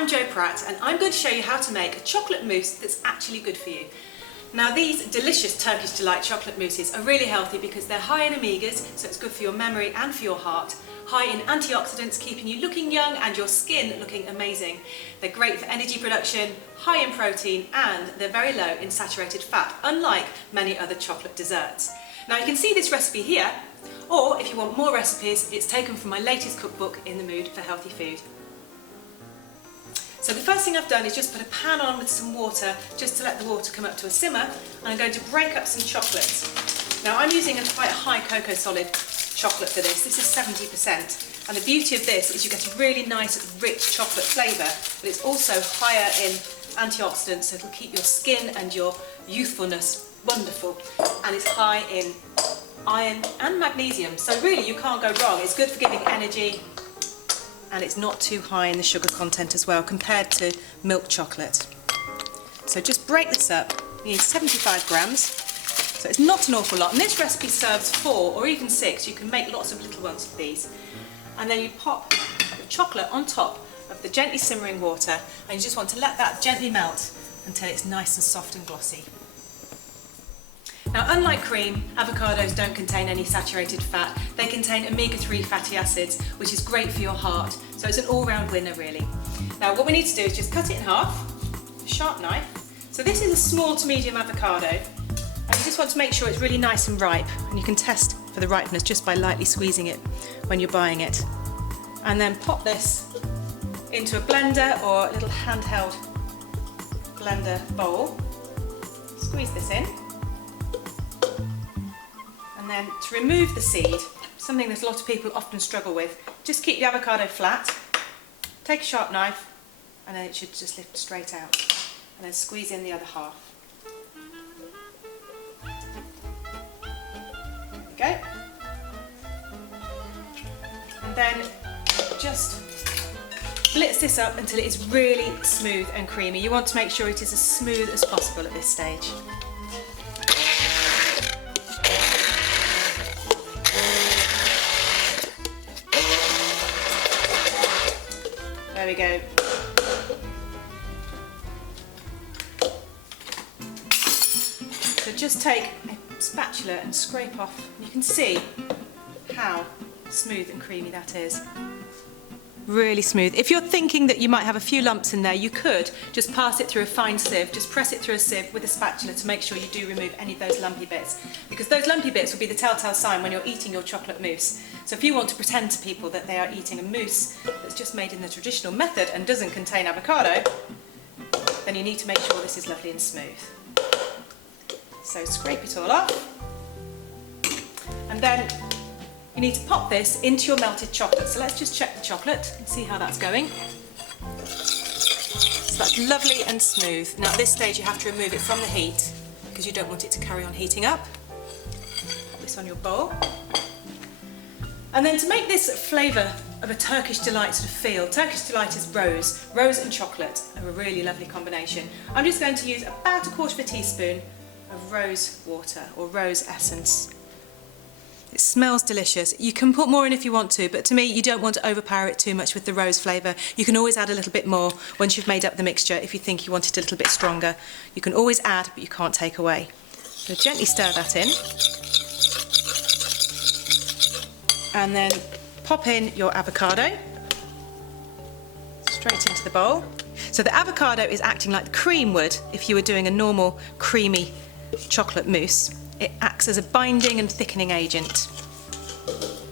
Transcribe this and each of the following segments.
I'm Jo Pratt and I'm going to show you how to make a chocolate mousse that's actually good for you. Now these delicious Turkish Delight Chocolate Mousses are really healthy because they're high in omegas, so it's good for your memory and for your heart, high in antioxidants keeping you looking young and your skin looking amazing. They're great for energy production, high in protein, and they're very low in saturated fat, unlike many other chocolate desserts. Now you can see this recipe here, or if you want more recipes, it's taken from my latest cookbook, In the Mood for Healthy Food. So the first thing I've done is just put a pan on with some water, just to let the water come up to a simmer, and I'm going to break up some chocolate. Now I'm using quite a high cocoa solid chocolate for this. This is 70%, and the beauty of this is you get a really nice rich chocolate flavour, but it's also higher in antioxidants, so it'll keep your skin and your youthfulness wonderful, and it's high in iron and magnesium, so really you can't go wrong. It's good for giving energy, and it's not too high in the sugar content as well compared to milk chocolate. So just break this up. You need 75 grams, so it's not an awful lot, and this recipe serves 4 or even 6. You can make lots of little ones of these, and then you pop the chocolate on top of the gently simmering water, and you just want to let that gently melt until it's nice and soft and glossy. Now, unlike cream, avocados don't contain any saturated fat. They contain omega-3 fatty acids, which is great for your heart. So it's an all-round winner, really. Now, what we need to do is just cut it in half with a sharp knife. So this is a small to medium avocado, and you just want to make sure it's really nice and ripe. And you can test for the ripeness just by lightly squeezing it when you're buying it. And then pop this into a blender or a little handheld blender bowl. Squeeze this in. And then to remove the seed, something that a lot of people often struggle with, just keep the avocado flat, take a sharp knife, and then it should just lift straight out. And then squeeze in the other half. There we go. And then just blitz this up until it is really smooth and creamy. You want to make sure it is as smooth as possible at this stage. There we go. So just take a spatula and scrape off. You can see how smooth and creamy that is. Really smooth. If you're thinking that you might have a few lumps in there, you could just pass it through a fine sieve. Just press it through a sieve with a spatula to make sure you do remove any of those lumpy bits, because those lumpy bits will be the telltale sign when you're eating your chocolate mousse. So if you want to pretend to people that they are eating a mousse that's just made in the traditional method and doesn't contain avocado, then you need to make sure this is lovely and smooth. So scrape it all off, and then you need to pop this into your melted chocolate. So let's just check the chocolate and see how that's going. So that's lovely and smooth. Now at this stage you have to remove it from the heat because you don't want it to carry on heating up. Put this on your bowl. And then to make this flavour of a Turkish Delight sort of feel, Turkish Delight is rose and chocolate are a really lovely combination. I'm just going to use about 1/4 teaspoon of rose water or rose essence. It smells delicious. You can put more in if you want to, but to me you don't want to overpower it too much with the rose flavour. You can always add a little bit more once you've made up the mixture if you think you want it a little bit stronger. You can always add, but you can't take away. So gently stir that in. And then pop in your avocado straight into the bowl. So the avocado is acting like the cream would if you were doing a normal creamy chocolate mousse. It acts as a binding and thickening agent.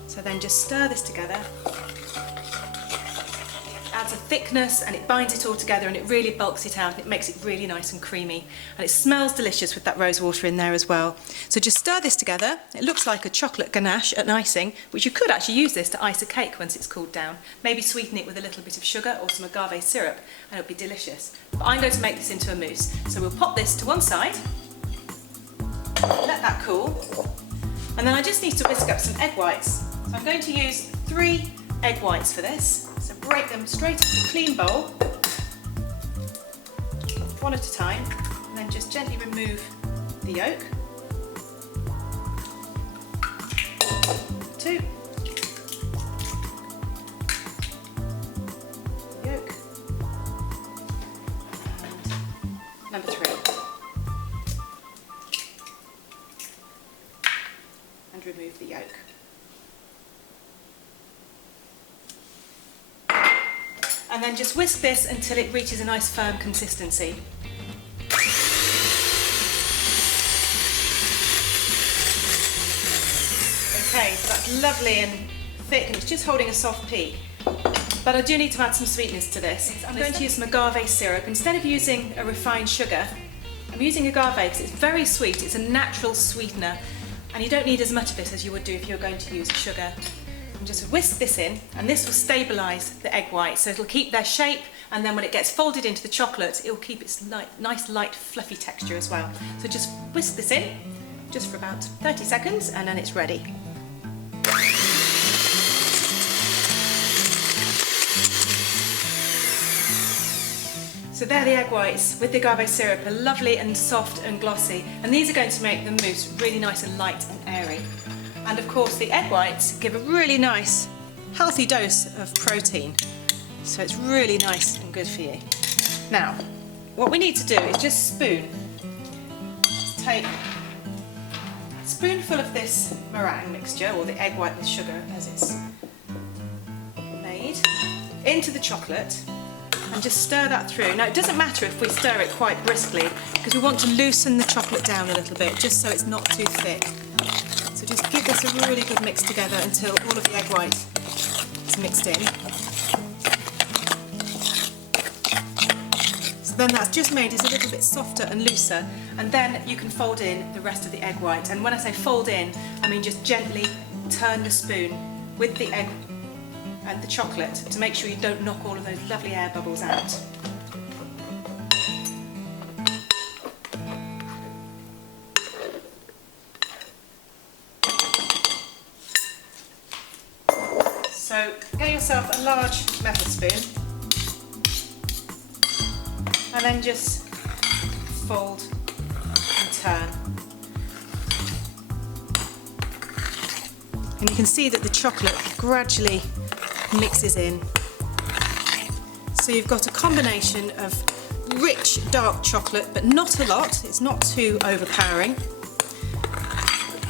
So then just stir this together. It adds a thickness and it binds it all together, and it really bulks it out and it makes it really nice and creamy. And it smells delicious with that rose water in there as well. So just stir this together. It looks like a chocolate ganache, an icing, which you could actually use this to ice a cake once it's cooled down. Maybe sweeten it with a little bit of sugar or some agave syrup, and it'll be delicious. But I'm going to make this into a mousse. So we'll pop this to one side. Let that cool, and then I just need to whisk up some egg whites. So I'm going to use 3 egg whites for this. So break them straight into a clean bowl, one at a time, and then just gently remove the yolk. 2. Yolk. and then just whisk this until it reaches a nice firm consistency. Okay, so that's lovely and thick, and it's just holding a soft peak. But I do need to add some sweetness to this. I'm going to use some agave syrup. Instead of using a refined sugar, I'm using agave because it's very sweet. It's a natural sweetener, and you don't need as much of it as you would do if you're going to use sugar. And just whisk this in, and this will stabilise the egg white, so it'll keep their shape, and then when it gets folded into the chocolate, it'll keep its nice light fluffy texture as well. So just whisk this in, just for about 30 seconds, and then it's ready. So there the egg whites with the agave syrup are lovely and soft and glossy, and these are going to make the mousse really nice and light and airy. And of course the egg whites give a really nice healthy dose of protein, so it's really nice and good for you. Now what we need to do is just spoon. Take a spoonful of this meringue mixture, or the egg white with sugar as it's made, into the chocolate, and just stir that through. Now it doesn't matter if we stir it quite briskly, because we want to loosen the chocolate down a little bit, just so it's not too thick. So just give this a really good mix together until all of the egg white is mixed in. So then that's just made it a little bit softer and looser, and then you can fold in the rest of the egg white. And when I say fold in, I mean just gently turn the spoon with the egg and the chocolate to make sure you don't knock all of those lovely air bubbles out. So get yourself a large metal spoon and then just fold and turn. And you can see that the chocolate gradually mixes in. So you've got a combination of rich dark chocolate, but not a lot, it's not too overpowering.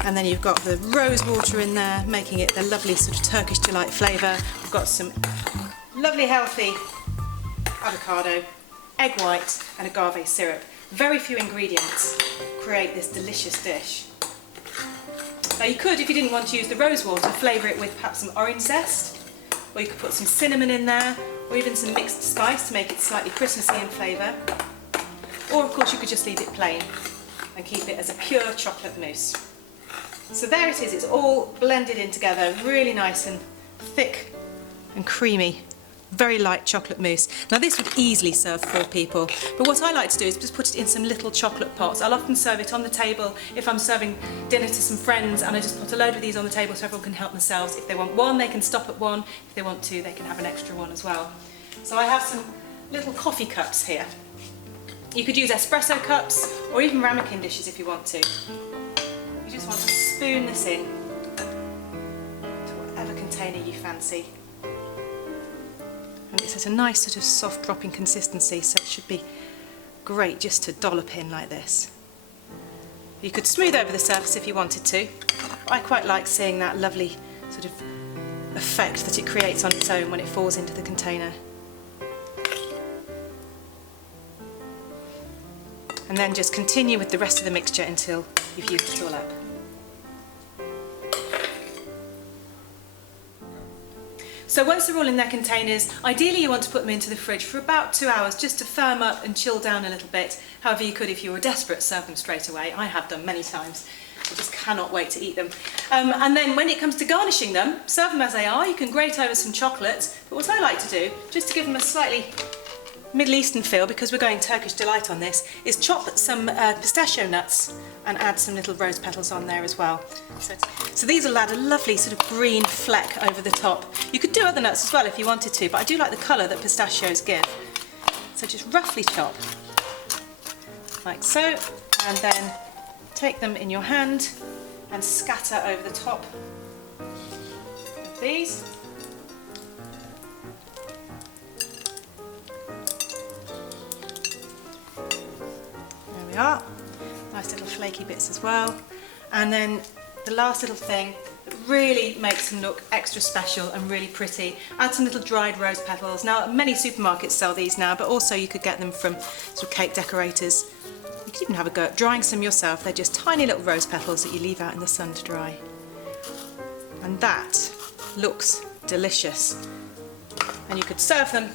And then you've got the rosewater in there, making it a lovely sort of Turkish Delight flavour. We've got some lovely healthy avocado, egg white and agave syrup. Very few ingredients create this delicious dish. Now you could, if you didn't want to use the rosewater, flavour it with perhaps some orange zest, or you could put some cinnamon in there, or even some mixed spice to make it slightly Christmassy in flavour. Or of course you could just leave it plain and keep it as a pure chocolate mousse. So there it is, it's all blended in together, really nice and thick and creamy, very light chocolate mousse. Now this would easily serve 4 people, but what I like to do is just put it in some little chocolate pots. I'll often serve it on the table if I'm serving dinner to some friends, and I just put a load of these on the table so everyone can help themselves. If they want one, they can stop at one. If they want 2, they can have an extra one as well. So I have some little coffee cups here. You could use espresso cups or even ramekin dishes if you want to. You just want to spoon this in to whatever container you fancy. And it's at a nice sort of soft dropping consistency, so it should be great just to dollop in like this. You could smooth over the surface if you wanted to. I quite like seeing that lovely sort of effect that it creates on its own when it falls into the container. And then just continue with the rest of the mixture until you've used it all up. So once they're all in their containers, ideally you want to put them into the fridge for about 2 hours just to firm up and chill down a little bit. However you could, if you were desperate, serve them straight away. I have done many times. I just cannot wait to eat them. And then when it comes to garnishing them, serve them as they are. You can grate over some chocolate, but what I like to do, just to give them a slightly Middle Eastern feel, because we're going Turkish Delight on this, is chop some pistachio nuts and add some little rose petals on there as well. So these will add a lovely sort of green fleck over the top. You could do other nuts as well if you wanted to, but I do like the colour that pistachios give. So just roughly chop, like so, and then take them in your hand and scatter over the top of these. There we are, nice little flaky bits as well. And then the last little thing that really makes them look extra special and really pretty. Add some little dried rose petals. Now, many supermarkets sell these now, but also you could get them from sort of cake decorators. You could even have a go at drying some yourself. They're just tiny little rose petals that you leave out in the sun to dry. And that looks delicious. And you could serve them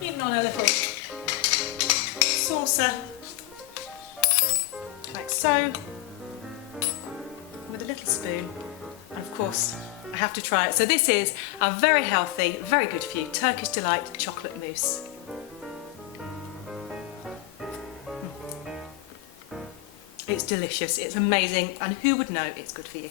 even on a little saucer, like so, with a little spoon. And of course, I have to try it. So this is our very healthy, very good for you Turkish Delight Chocolate Mousse. It's delicious, it's amazing, and who would know it's good for you?